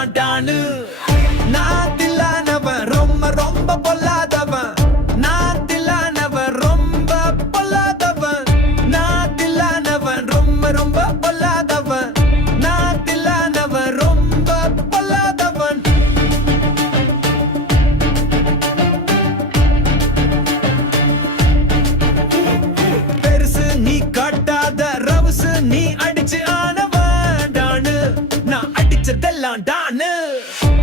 செஞ்சதெல்லாம் டானு. நாத்தில்லானவன் ரொம்ப ரொம்ப பொல்லாதவன். நாத்தில்லானவன் ரொம்ப பொல்லாதவன். நாத்தில்லானவன் ரொம்ப ரொம்ப பொல்லாதவன். நாத்தில்லானவன் ரொம்ப பொல்லாதவன். பெருசு நீ காட்டாத ரவுசு நீ அடிச்சு ஆனவன் டானு. நான் அடிச்சதெல்லாம் டானு.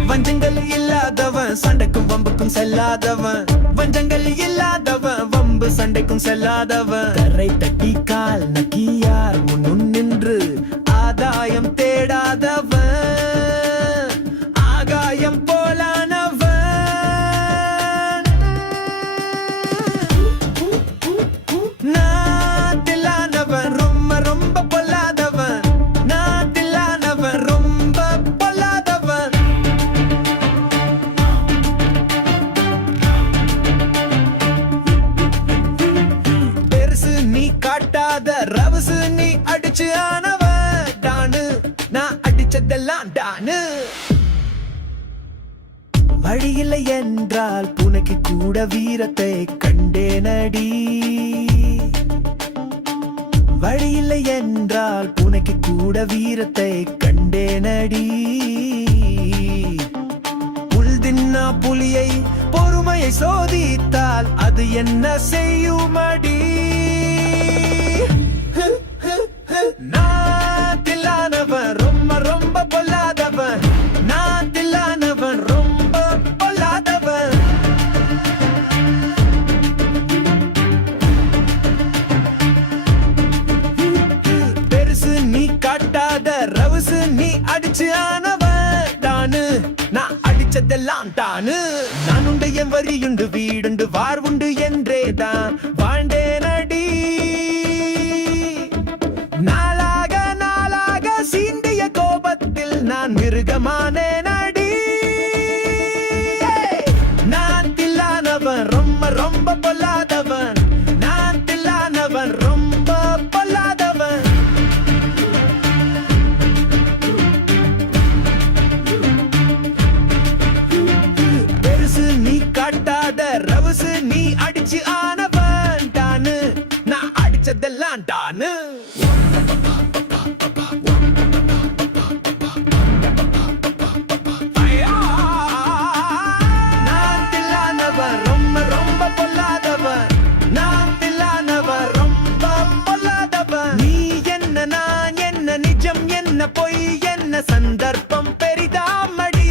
வஞ்சங்கள் இல்லாதவன் சண்டைக்கும் வம்புக்கும் செல்லாதவன். வஞ்சங்கள் இல்லாதவன் வம்பு சண்டைக்கும் செல்லாதவன். தரை தட்டி கால் நக்கியார் முன்னும் நின்று ஆதாயம் தேடாதவன். ஆகாயம் போலானவன். நாத்தில்லானவன் ரொம்ப ரொம்ப பொல்லாதவன். நாத்தில்லானவன் ரொம்ப பொல்லாதவன். பெருசு நீ காட்டாத ரவுசு நீ அடிச்சு ஆனவன் டானு. நான் அடிச்சதெல்லாம் டானு. வழியில்லை என்றால் பூனைக்கு கூட வீரத்தை கண்டேனடி. வழியில்லை என்றால் பூனைக்கு கூட வீரத்தை கண்டேனடி. புல் தின்னா புலியை பொறுமையை சோதித்தால் அது என்ன செய்யுமடி. நாத்தில்லானவன் ரொம்ப ரொம்ப பொல்லாதவன். நாத்தில்லானவன் ரொம்ப பொல்லாதவன். பெருசு நீ காட்டாத ரவுசு நீ அடிச்சு ஆனவன் டானு. நான் அடிச்சதெல்லாம் டானு. நான் உண்டு என் வரியுண்டு வீடுண்டு வாழ்வுண்டு என்றே தான் வாழ்ந்தேனடி. நாளாக நாளாக சீண்டிய கோபத்தில் நான் மிருகமானேனடி. நாத்தில்லானவன் ரொம்ப ரொம்ப பொல்லாதவன். நாத்தில்லானவன் ரொம்ப பொல்லாதவன். பெருசு நீ காட்டாத ரவுசு நீ அடிச்சு ஆனவன் டானு. நான் அடிச்சதெல்லாம் டானு. நாத்தில்லானவன் ரொம்ப ரொம்ப பொல்லாதவன். நாத்தில்லானவன் ரொம்ப பொல்லாதவன். நீ என்ன நான் என்ன நிஜம் என்ன பொய் என்ன சந்தர்ப்பம் பெரிதாமடி.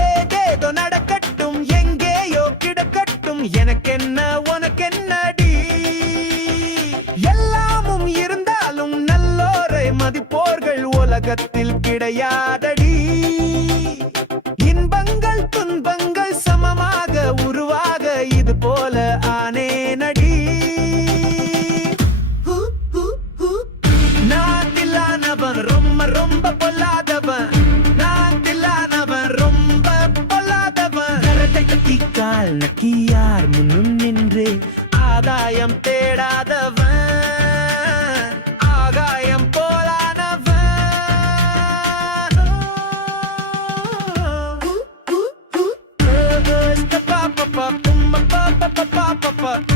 ஏதேதோ நடக்கட்டும் எங்கேயோ கிடக்கட்டும் எனக்கென்ன உனக்கென்னடி. எல்லாமும் இருந்தாலும் நல்லோரை மதிப்போர்கள் உலகத்தில் கிடையாதடி. இன்பங்கள் துன்பங்கள் சமமாக உருவாக இது போல ஆனேனடி. நாத்தில்லானவன் ரொம்ப ரொம்ப பொல்லாதவன். நாத்தில்லானவன் ரொம்ப பொல்லாதவன். கரத்தை கட்டி கால் நக்கியார் முன்னும் நின்று ஆதாயம் தேடாதவன். ஆகாயம் போலானவன். Pa pa pa pa pa pa pa pa pa pa pa.